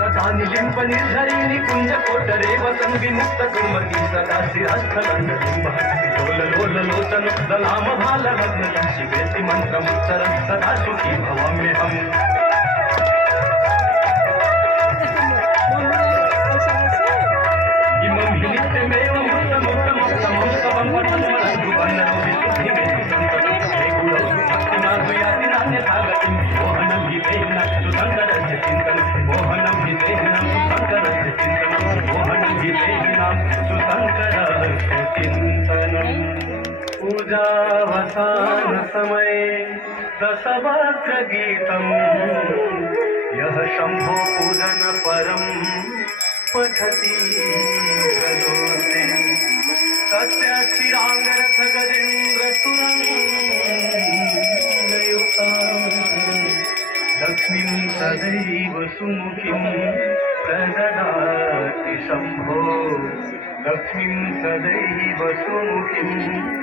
तथा निलिंप निर्झरी निकुंज कोटरे वसन विमुक्त गुणमती सदा शिरास्थलंड लिंब लोल लोल लोचन दलाम भाल रत्न शिवेति मंत्र मुच्चर सदा सुखी भवाम्यहम् इमं हि नित्यमेव मुक्तमुक्तमुक्तमं स्तवं पठन्मनन्तु वन्दनोऽपि शुद्धिमेति सन्ततं हे गुरौ भक्तिमाधु याति नान्यथागतिं मोहनं हि तेन सुशङ्करस्य चिन्तनं मोहनं हि तेन सुशङ्करस्य चिन्तनं मोहनं हि तेन सुशङ्करस्य चिन्तनं पूजावसानसमये दशवक्त्रगीतम् यः शम्भो पूजन परं पठति प्रदोषे तस्य श्रीराङ्गरथ गजेन्द्र सुरयुक्ता लक्ष्मीं सदैव सुमुखीं प्रददाति शम्भो लक्ष्मीं सदैव सुमुखीं